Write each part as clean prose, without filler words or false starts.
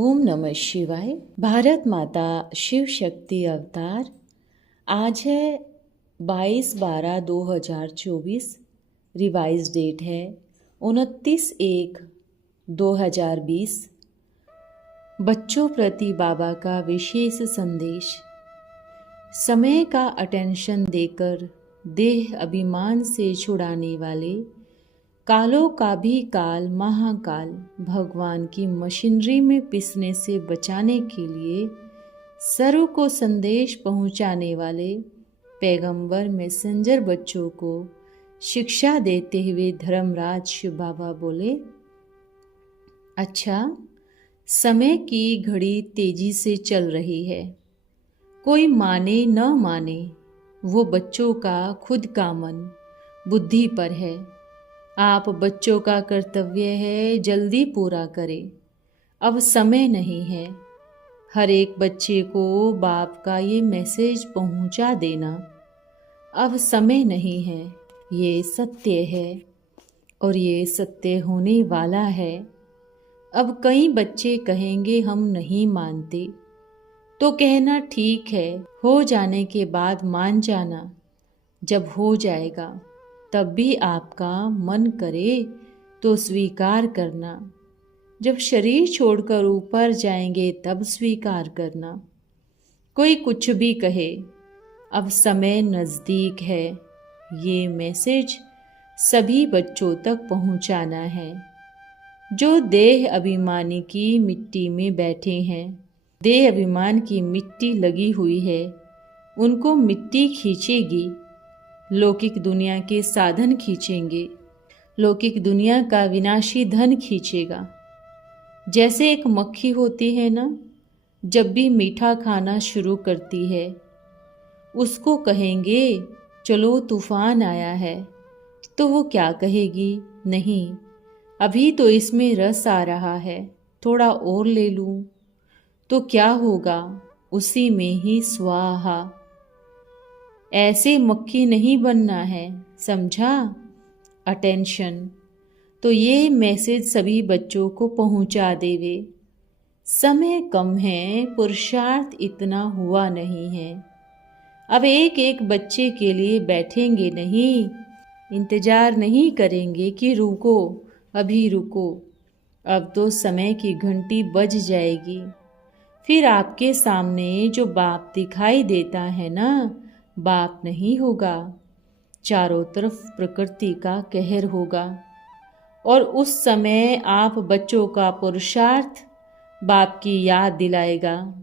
ओम नमः शिवाय। भारत माता शिव शक्ति अवतार। आज है 22/12/2024। रिवाइज डेट है 29/1/2020। बच्चों प्रति बाबा का विशेष संदेश। समय का अटेंशन देकर देह अभिमान से छुड़ाने वाले कालों का भी काल महाकाल भगवान की मशीनरी में पिसने से बचाने के लिए सर्व को संदेश पहुंचाने वाले पैगंबर मैसेंजर बच्चों को शिक्षा देते हुए धर्मराज शिव बाबा बोले, अच्छा, समय की घड़ी तेजी से चल रही है। कोई माने न माने, वो बच्चों का खुद का मन बुद्धि पर है। आप बच्चों का कर्तव्य है जल्दी पूरा करें। अब समय नहीं है। हर एक बच्चे को बाप का ये मैसेज पहुंचा देना। अब समय नहीं है, ये सत्य है और ये सत्य होने वाला है। अब कई बच्चे कहेंगे हम नहीं मानते, तो कहना ठीक है, हो जाने के बाद मान जाना। जब हो जाएगा तब भी आपका मन करे तो स्वीकार करना। जब शरीर छोड़कर ऊपर जाएंगे तब स्वीकार करना। कोई कुछ भी कहे, अब समय नज़दीक है। ये मैसेज सभी बच्चों तक पहुंचाना है। जो देह अभिमानी की मिट्टी में बैठे हैं, देह अभिमान की मिट्टी लगी हुई है, उनको मिट्टी खींचेगी। लौकिक दुनिया के साधन खींचेंगे, लौकिक दुनिया का विनाशी धन खींचेगा। जैसे एक मक्खी होती है ना, जब भी मीठा खाना शुरू करती है, उसको कहेंगे चलो तूफान आया है, तो वो क्या कहेगी, नहीं, अभी तो इसमें रस आ रहा है, थोड़ा और ले लूं। तो क्या होगा, उसी में ही स्वाहा। ऐसे मक्खी नहीं बनना है, समझा? अटेंशन। तो ये मैसेज सभी बच्चों को पहुंचा देवे। समय कम है, पुरुषार्थ इतना हुआ नहीं है। अब एक एक बच्चे के लिए बैठेंगे नहीं, इंतजार नहीं करेंगे कि रुको, अभी रुको। अब तो समय की घंटी बज जाएगी। फिर आपके सामने जो बाप दिखाई देता है ना, बाप नहीं होगा। चारों तरफ प्रकृति का कहर होगा और उस समय आप बच्चों का पुरुषार्थ बाप की याद दिलाएगा।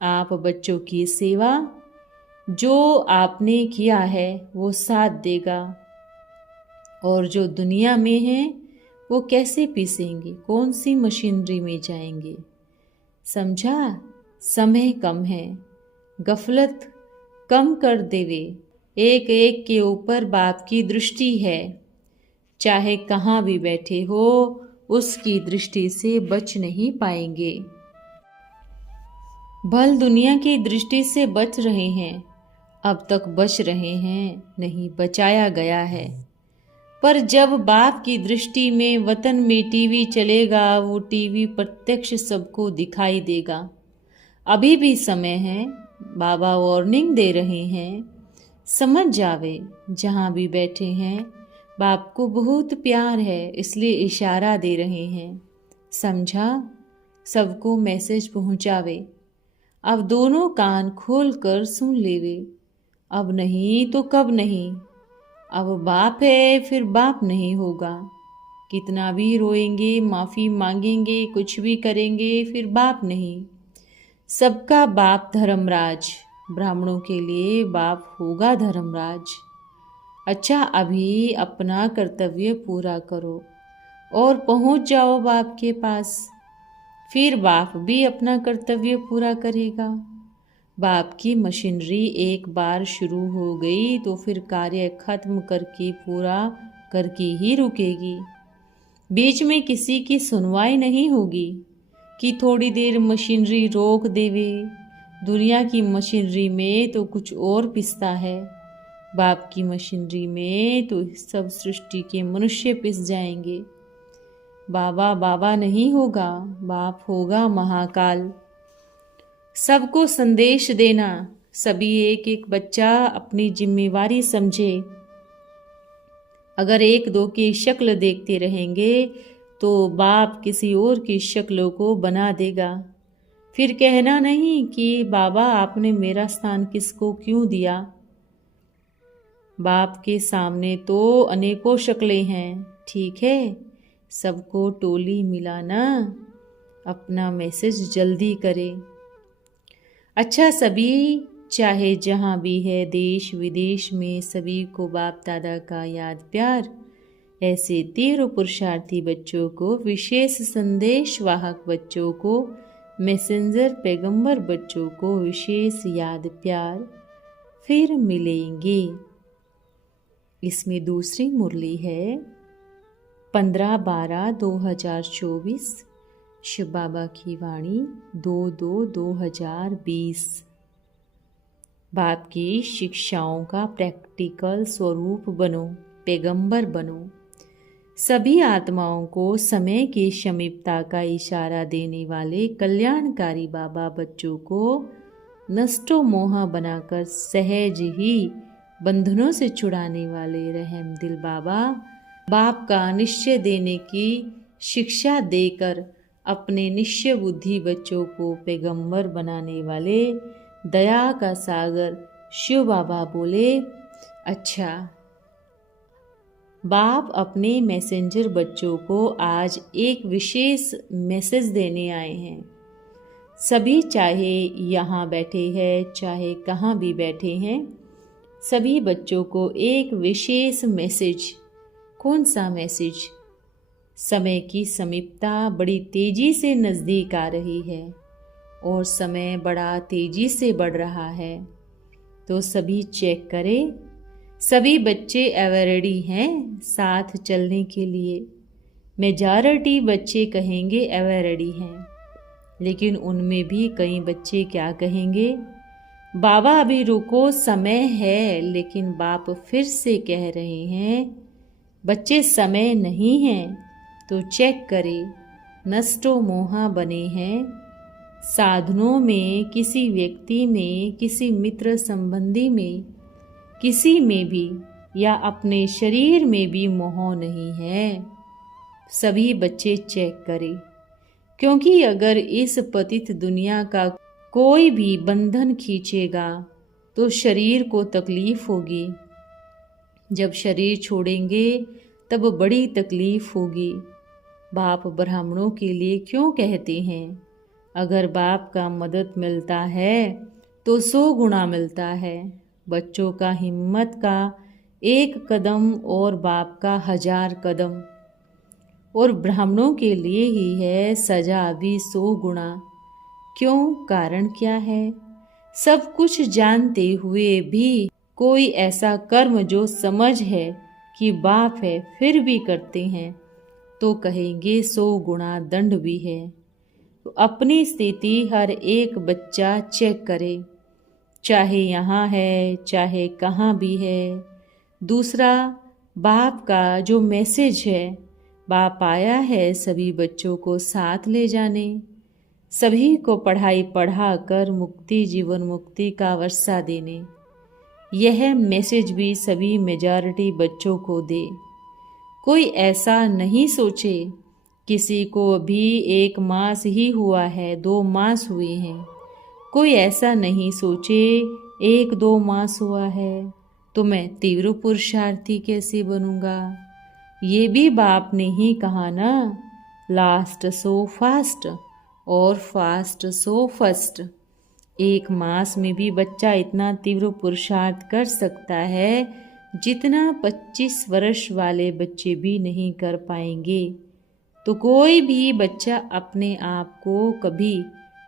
आप बच्चों की सेवा जो आपने किया है वो साथ देगा। और जो दुनिया में है वो कैसे पीसेंगे, कौन सी मशीनरी में जाएंगे, समझा? समय कम है, गफलत कम कर देवे। एक एक के ऊपर बाप की दृष्टि है। चाहे कहाँ भी बैठे हो, उसकी दृष्टि से बच नहीं पाएंगे। भल दुनिया की दृष्टि से बच रहे हैं, अब तक बच रहे हैं, नहीं बचाया गया है। पर जब बाप की दृष्टि में वतन में टीवी चलेगा, वो टीवी प्रत्यक्ष सबको दिखाई देगा। अभी भी समय है, बाबा वार्निंग दे रहे हैं, समझ जावे। जहाँ भी बैठे हैं, बाप को बहुत प्यार है, इसलिए इशारा दे रहे हैं, समझा? सबको मैसेज पहुँचावे। अब दोनों कान खोल कर सुन लेवे। अब नहीं तो कब नहीं। अब बाप है, फिर बाप नहीं होगा। कितना भी रोएंगे, माफ़ी मांगेंगे, कुछ भी करेंगे, फिर बाप नहीं। सबका बाप धर्मराज, ब्राह्मणों के लिए बाप होगा धर्मराज। अच्छा, अभी अपना कर्तव्य पूरा करो और पहुंच जाओ बाप के पास। फिर बाप भी अपना कर्तव्य पूरा करेगा। बाप की मशीनरी एक बार शुरू हो गई तो फिर कार्य खत्म करके पूरा करके ही रुकेगी। बीच में किसी की सुनवाई नहीं होगी कि थोड़ी देर मशीनरी रोक देवे। दुनिया की मशीनरी में तो कुछ और पिसता है, बाप की मशीनरी में तो सब सृष्टि के मनुष्य पिस जाएंगे। बाबा बाबा नहीं होगा, बाप होगा महाकाल। सबको संदेश देना, सभी एक एक बच्चा अपनी जिम्मेवारी समझे। अगर एक दो की शक्ल देखते रहेंगे तो बाप किसी और की शक्लों को बना देगा। फिर कहना नहीं कि बाबा आपने मेरा स्थान किसको क्यों दिया। बाप के सामने तो अनेकों शक्लें हैं, ठीक है, सबको टोली मिलाना। अपना मैसेज जल्दी करें। अच्छा, सभी चाहे जहाँ भी है देश विदेश में, सभी को बाप दादा का याद प्यार। ऐसे 13 पुरुषार्थी बच्चों को, विशेष संदेश वाहक बच्चों को, मैसेंजर पैगंबर बच्चों को विशेष याद प्यार। फिर मिलेंगे। इसमें दूसरी मुरली है 15/12/2024, शिव बाबा की वाणी 2/2/2020। बाप की शिक्षाओं का प्रैक्टिकल स्वरूप बनो, पैगंबर बनो। सभी आत्माओं को समय की समीपता का इशारा देने वाले कल्याणकारी बाबा बच्चों को नष्टो मोहा बनाकर सहज ही बंधनों से छुड़ाने वाले रहम दिल बाबा, बाप का निश्चय देने की शिक्षा देकर अपने निश्चय बुद्धि बच्चों को पैगंबर बनाने वाले दया का सागर शिव बाबा बोले, अच्छा, बाप अपने मैसेंजर बच्चों को आज एक विशेष मैसेज देने आए हैं। सभी चाहे यहाँ बैठे हैं, चाहे कहाँ भी बैठे हैं, सभी बच्चों को एक विशेष मैसेज। कौन सा मैसेज? समय की समीपता बड़ी तेजी से नज़दीक आ रही है और समय बड़ा तेजी से बढ़ रहा है, तो सभी चेक करें। सभी बच्चे एवर रेडी हैं साथ चलने के लिए। मेजॉरिटी बच्चे कहेंगे एवर रेडी हैं, लेकिन उनमें भी कई बच्चे क्या कहेंगे, बाबा अभी रुको, समय है। लेकिन बाप फिर से कह रहे हैं, बच्चे समय नहीं है। तो चेक करें, नष्टो मोहा बने हैं। साधनों में, किसी व्यक्ति में, किसी मित्र संबंधी में, किसी में भी, या अपने शरीर में भी मोह नहीं है। सभी बच्चे चेक करें, क्योंकि अगर इस पतित दुनिया का कोई भी बंधन खींचेगा तो शरीर को तकलीफ होगी। जब शरीर छोड़ेंगे तब बड़ी तकलीफ होगी। बाप ब्राह्मणों के लिए क्यों कहते हैं, अगर बाप का मदद मिलता है तो 100 गुना मिलता है। बच्चों का हिम्मत का 1 कदम और बाप का 1000 कदम, और ब्राह्मणों के लिए ही है सजा भी 100 गुना। क्यों? कारण क्या है? सब कुछ जानते हुए भी कोई ऐसा कर्म जो समझ है कि बाप है फिर भी करते हैं, तो कहेंगे 100 गुना दंड भी है। तो अपनी स्थिति हर एक बच्चा चेक करे, चाहे यहाँ है चाहे कहाँ भी है। दूसरा, बाप का जो मैसेज है, बाप आया है सभी बच्चों को साथ ले जाने, सभी को पढ़ाई पढ़ा कर मुक्ति, जीवन मुक्ति का वर्षा देने। यह मैसेज भी सभी मेजॉरिटी बच्चों को दे। कोई ऐसा नहीं सोचे किसी को अभी 1 मास ही हुआ है, 2 मास हुए हैं। कोई ऐसा नहीं सोचे 1-2 मास हुआ है तो मैं तीव्र पुरुषार्थी कैसे बनूंगा। ये भी बाप ने ही कहा ना, लास्ट सो फास्ट और फास्ट सो फर्स्ट। 1 मास में भी बच्चा इतना तीव्र पुरुषार्थ कर सकता है जितना 25 वर्ष वाले बच्चे भी नहीं कर पाएंगे। तो कोई भी बच्चा अपने आप को कभी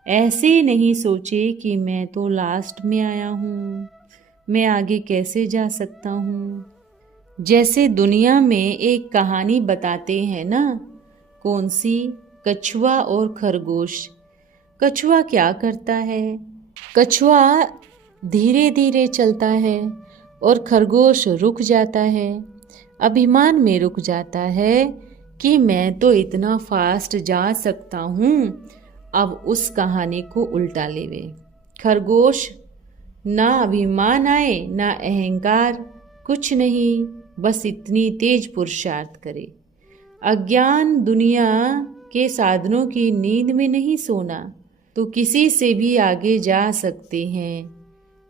ऐसे नहीं सोचे कि मैं तो लास्ट में आया हूँ, मैं आगे कैसे जा सकता हूँ। जैसे दुनिया में एक कहानी बताते हैं ना, कौन सी? कछुआ और खरगोश। कछुआ क्या करता है? कछुआ धीरे धीरे चलता है और खरगोश रुक जाता है। अभिमान में रुक जाता है कि मैं तो इतना फास्ट जा सकता हूँ। अब उस कहानी को उल्टा लेवे। खरगोश ना अभिमान आए ना अहंकार, कुछ नहीं, बस इतनी तेज पुरुषार्थ करे। अज्ञान दुनिया के साधनों की नींद में नहीं सोना, तो किसी से भी आगे जा सकते हैं।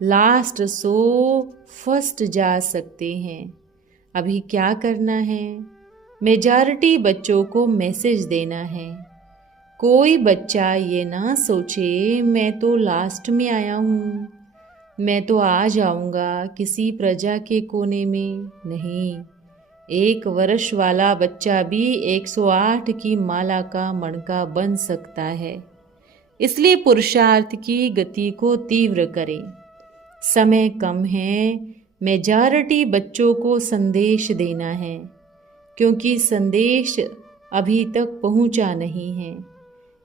लास्ट सो फर्स्ट जा सकते हैं। अभी क्या करना है? मेजॉरिटी बच्चों को मैसेज देना है। कोई बच्चा ये ना सोचे मैं तो लास्ट में आया हूँ, मैं तो आ जाऊँगा किसी प्रजा के कोने में। नहीं, 1 वर्ष वाला बच्चा भी 108 की माला का मणका बन सकता है। इसलिए पुरुषार्थ की गति को तीव्र करें। समय कम है, मेजॉरिटी बच्चों को संदेश देना है, क्योंकि संदेश अभी तक पहुंचा नहीं है।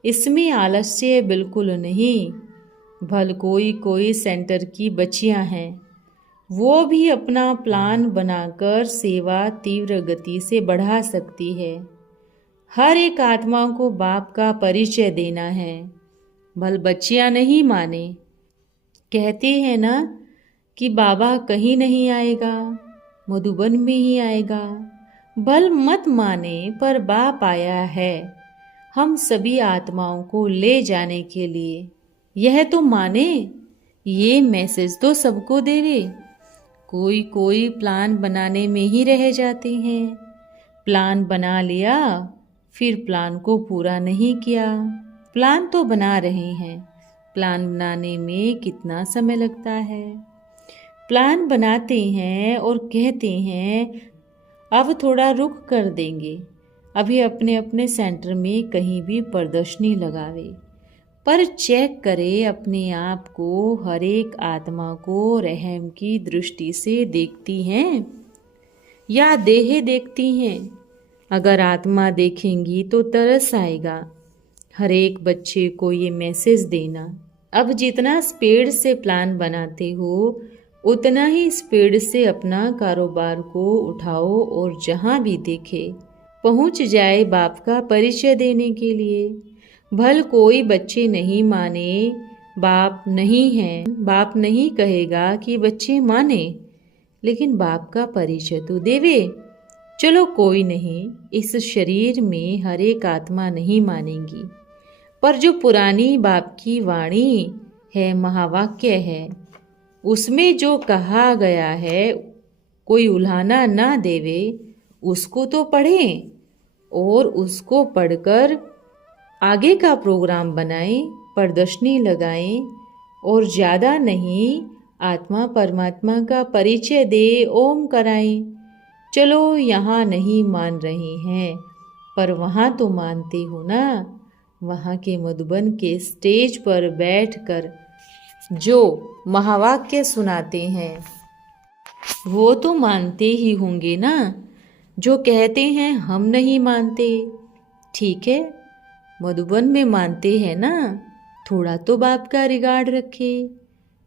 इसमें आलस्य बिल्कुल नहीं। भल कोई सेंटर की बच्चियां हैं, वो भी अपना प्लान बनाकर सेवा तीव्र गति से बढ़ा सकती है। हर एक आत्मा को बाप का परिचय देना है। भल बच्चियां नहीं माने, कहते हैं ना कि बाबा कहीं नहीं आएगा, मधुबन में ही आएगा। भल मत माने, पर बाप आया है हम सभी आत्माओं को ले जाने के लिए। यह तो माने, ये मैसेज तो सबको देवे। कोई प्लान बनाने में ही रह जाते हैं। प्लान बना लिया, फिर प्लान को पूरा नहीं किया। प्लान तो बना रहे हैं, प्लान बनाने में कितना समय लगता है। प्लान बनाते हैं और कहते हैं अब थोड़ा रुक कर देंगे, अभी अपने अपने सेंटर में कहीं भी प्रदर्शनी लगावे। पर चेक करे अपने आप को, हर एक आत्मा को रहम की दृष्टि से देखती हैं या देह देखती हैं? अगर आत्मा देखेंगी तो तरस आएगा। हर एक बच्चे को ये मैसेज देना। अब जितना स्पीड से प्लान बनाते हो, उतना ही स्पीड से अपना कारोबार को उठाओ और जहाँ भी देखे पहुँच जाए बाप का परिचय देने के लिए। भल कोई बच्चे नहीं माने, बाप नहीं है, बाप नहीं कहेगा कि बच्चे माने, लेकिन बाप का परिचय तो देवे। चलो कोई नहीं, इस शरीर में हर एक आत्मा नहीं मानेगी, पर जो पुरानी बाप की वाणी है, महावाक्य है, उसमें जो कहा गया है, कोई उल्हाना ना देवे, उसको तो पढ़ें और उसको पढ़कर आगे का प्रोग्राम बनाएं, प्रदर्शनी लगाएं और ज़्यादा नहीं, आत्मा परमात्मा का परिचय दे ओम कराएं। चलो यहाँ नहीं मान रहे हैं, पर वहाँ तो मानते हो ना। वहाँ के मधुबन के स्टेज पर बैठकर जो महावाक्य सुनाते हैं वो तो मानते ही होंगे ना। जो कहते हैं हम नहीं मानते, ठीक है, मधुबन में मानते हैं ना, थोड़ा तो बाप का रिगार्ड रखे।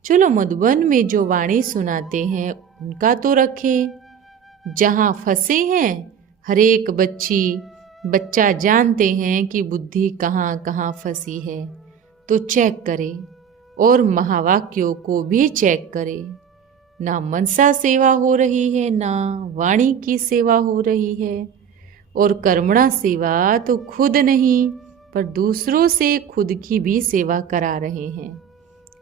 चलो मधुबन में जो वाणी सुनाते हैं उनका तो रखें। जहाँ फंसे हैं हर एक बच्चा जानते हैं कि बुद्धि कहाँ कहाँ फंसी है, तो चेक करे और महावाक्यों को भी चेक करे। ना मनसा सेवा हो रही है, ना वाणी की सेवा हो रही है, और कर्मणा सेवा तो खुद नहीं पर दूसरों से खुद की भी सेवा करा रहे हैं।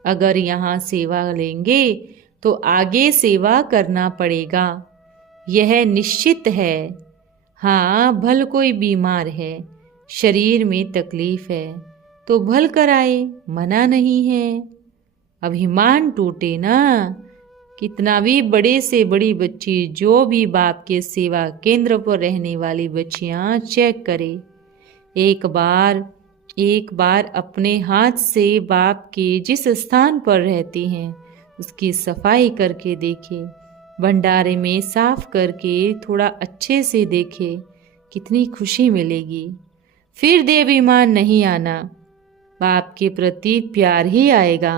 अगर यहाँ सेवा लेंगे तो आगे सेवा करना पड़ेगा, यह निश्चित है। हाँ, भल कोई बीमार है, शरीर में तकलीफ है तो भल कराए, मना नहीं है। अभिमान टूटे ना। कितना भी बड़े से बड़ी बच्ची, जो भी बाप के सेवा केंद्र पर रहने वाली बच्चियां चेक करे। एक बार अपने हाथ से बाप के जिस स्थान पर रहती हैं उसकी सफाई करके देखे, भंडारे में साफ करके थोड़ा अच्छे से देखे, कितनी खुशी मिलेगी। फिर देवाभिमान नहीं आना, बाप के प्रति प्यार ही आएगा।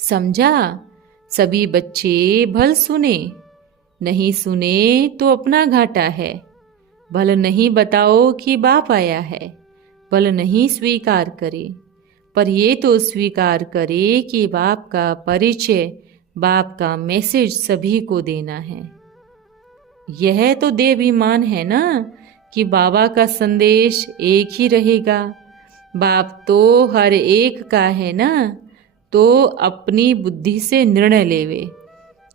समझा? सभी बच्चे भल सुने, नहीं सुने तो अपना घाटा है। भले नहीं बताओ कि बाप आया है, भले नहीं स्वीकार करे, पर ये तो स्वीकार करे कि बाप का परिचय, बाप का मैसेज सभी को देना है। यह तो देवाभिमान है ना कि बाबा का संदेश एक ही रहेगा। बाप तो हर एक का है ना, तो अपनी बुद्धि से निर्णय लेवे।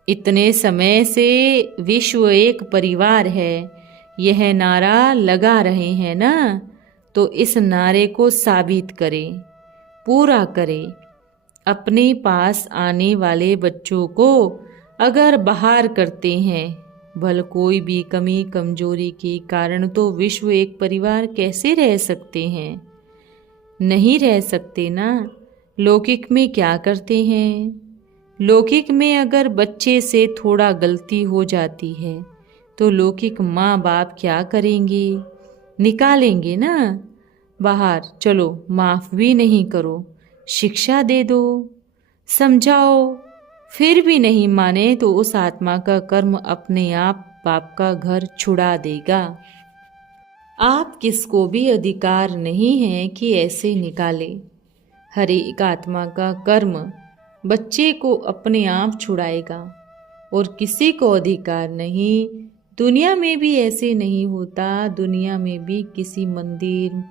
इतने समय से विश्व एक परिवार है, यह नारा लगा रहे हैं ना, तो इस नारे को साबित करें, पूरा करें। अपने पास आने वाले बच्चों को अगर बाहर करते हैं, भल कोई भी कमी कमजोरी के कारण, तो विश्व एक परिवार कैसे रह सकते हैं? नहीं रह सकते ना। लौकिक में क्या करते हैं? लौकिक में अगर बच्चे से थोड़ा गलती हो जाती है तो लौकिक माँ बाप क्या करेंगे? निकालेंगे ना बाहर। चलो माफ भी नहीं करो, शिक्षा दे दो, समझाओ, फिर भी नहीं माने तो उस आत्मा का कर्म अपने आप बाप का घर छुड़ा देगा। आप किसको भी अधिकार नहीं है कि ऐसे निकाले। हर एक आत्मा का कर्म बच्चे को अपने आप छुड़ाएगा और किसी को अधिकार नहीं। दुनिया में भी ऐसे नहीं होता। दुनिया में भी किसी मंदिर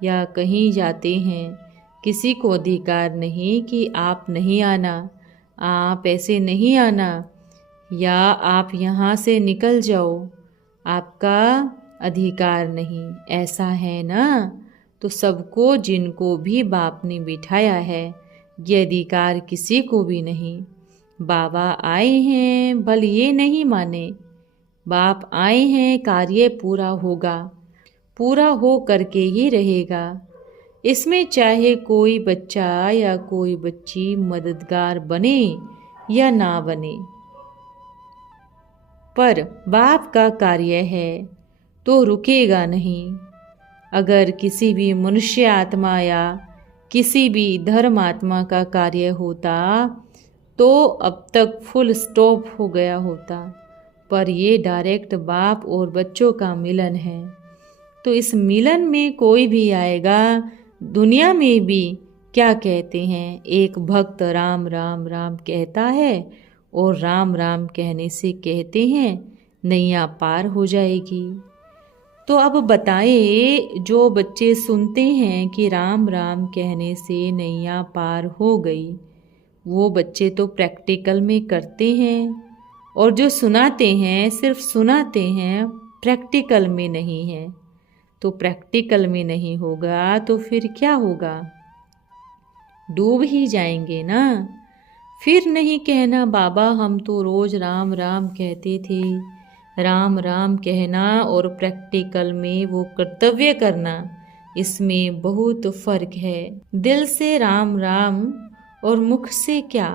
या कहीं जाते हैं, किसी को अधिकार नहीं कि आप नहीं आना, आप ऐसे नहीं आना, या आप यहाँ से निकल जाओ, आपका अधिकार नहीं। ऐसा है ना। तो सबको, जिनको भी बाप ने बिठाया है, ये अधिकार किसी को भी नहीं। बाबा आए हैं, भले ये नहीं माने, बाप आए हैं, कार्य पूरा होगा, पूरा हो करके ही रहेगा। इसमें चाहे कोई बच्चा या कोई बच्ची मददगार बने या ना बने, पर बाप का कार्य है तो रुकेगा नहीं। अगर किसी भी मनुष्य आत्मा या किसी भी धर्म आत्मा का कार्य होता तो अब तक फुल स्टॉप हो गया होता, पर ये डायरेक्ट बाप और बच्चों का मिलन है। तो इस मिलन में कोई भी आएगा। दुनिया में भी क्या कहते हैं, एक भक्त राम राम राम कहता है और राम राम कहने से कहते हैं नैया पार हो जाएगी। तो अब बताएं, जो बच्चे सुनते हैं कि राम राम कहने से नैया पार हो गई, वो बच्चे तो प्रैक्टिकल में करते हैं, और जो सुनाते हैं सिर्फ सुनाते हैं, प्रैक्टिकल में नहीं है। तो प्रैक्टिकल में नहीं होगा तो फिर क्या होगा? डूब ही जाएंगे ना। फिर नहीं कहना बाबा हम तो रोज राम राम कहते थे। राम राम कहना और प्रैक्टिकल में वो कर्तव्य करना, इसमें बहुत फर्क है। दिल से राम राम और मुख से क्या?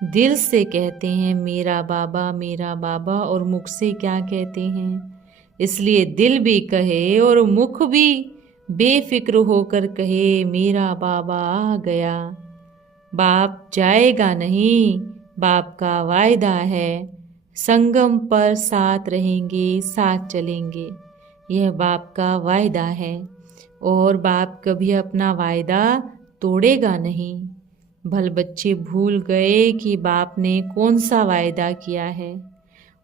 दिल से कहते हैं मेरा बाबा, और मुख से क्या कहते हैं? इसलिए दिल भी कहे और मुख भी बेफिक्र होकर कहे मेरा बाबा आ गया। बाप जाएगा नहीं, बाप का वायदा है। संगम पर साथ रहेंगे, साथ चलेंगे, यह बाप का वायदा है। और बाप कभी अपना वायदा तोड़ेगा नहीं। भल बच्चे भूल गए कि बाप ने कौन सा वायदा किया है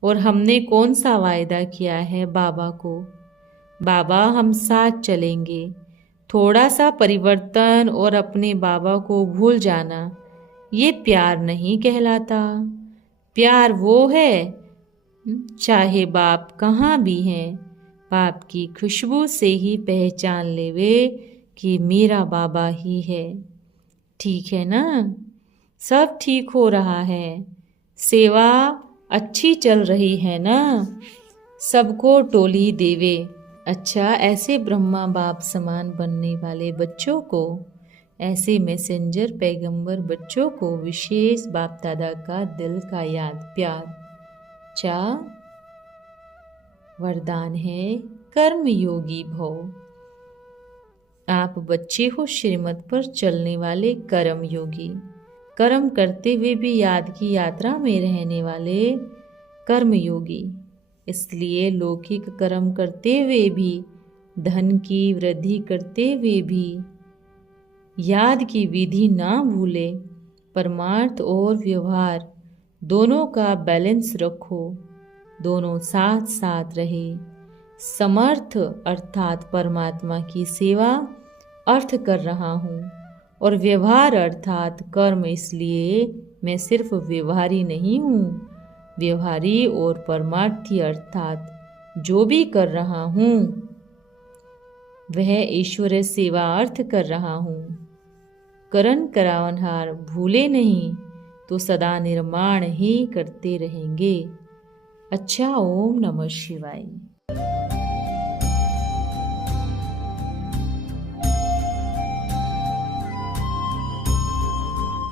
और हमने कौन सा वायदा किया है बाबा को। बाबा हम साथ चलेंगे। थोड़ा सा परिवर्तन और अपने बाबा को भूल जाना, ये प्यार नहीं कहलाता। प्यार वो है, चाहे बाप कहाँ भी हैं, बाप की खुशबू से ही पहचान लेवे कि मेरा बाबा ही है। ठीक है ना। सब ठीक हो रहा है, सेवा अच्छी चल रही है ना, सबको टोली देवे। अच्छा, ऐसे ब्रह्मा बाप समान बनने वाले बच्चों को, ऐसे मैसेंजर पैगंबर बच्चों को विशेष बाप दादा का दिल का याद प्यार वरदान है कर्म योगी भव। आप बच्चे हो श्रीमत पर चलने वाले कर्म योगी, कर्म करते हुए भी याद की यात्रा में रहने वाले कर्म योगी। इसलिए लौकिक कर्म करते हुए भी, धन की वृद्धि करते हुए भी याद की विधि ना भूले। परमार्थ और व्यवहार दोनों का बैलेंस रखो, दोनों साथ साथ रहे। समर्थ अर्थात परमात्मा की सेवा अर्थ कर रहा हूँ, और व्यवहार अर्थात कर्म, इसलिए मैं सिर्फ व्यवहारी नहीं हूँ, व्यवहारी और परमार्थी अर्थात जो भी कर रहा हूँ वह ईश्वर सेवा अर्थ कर रहा हूँ। करण करावनहार भूले नहीं तो सदा निर्माण ही करते रहेंगे। अच्छा, ओम नमः शिवाय।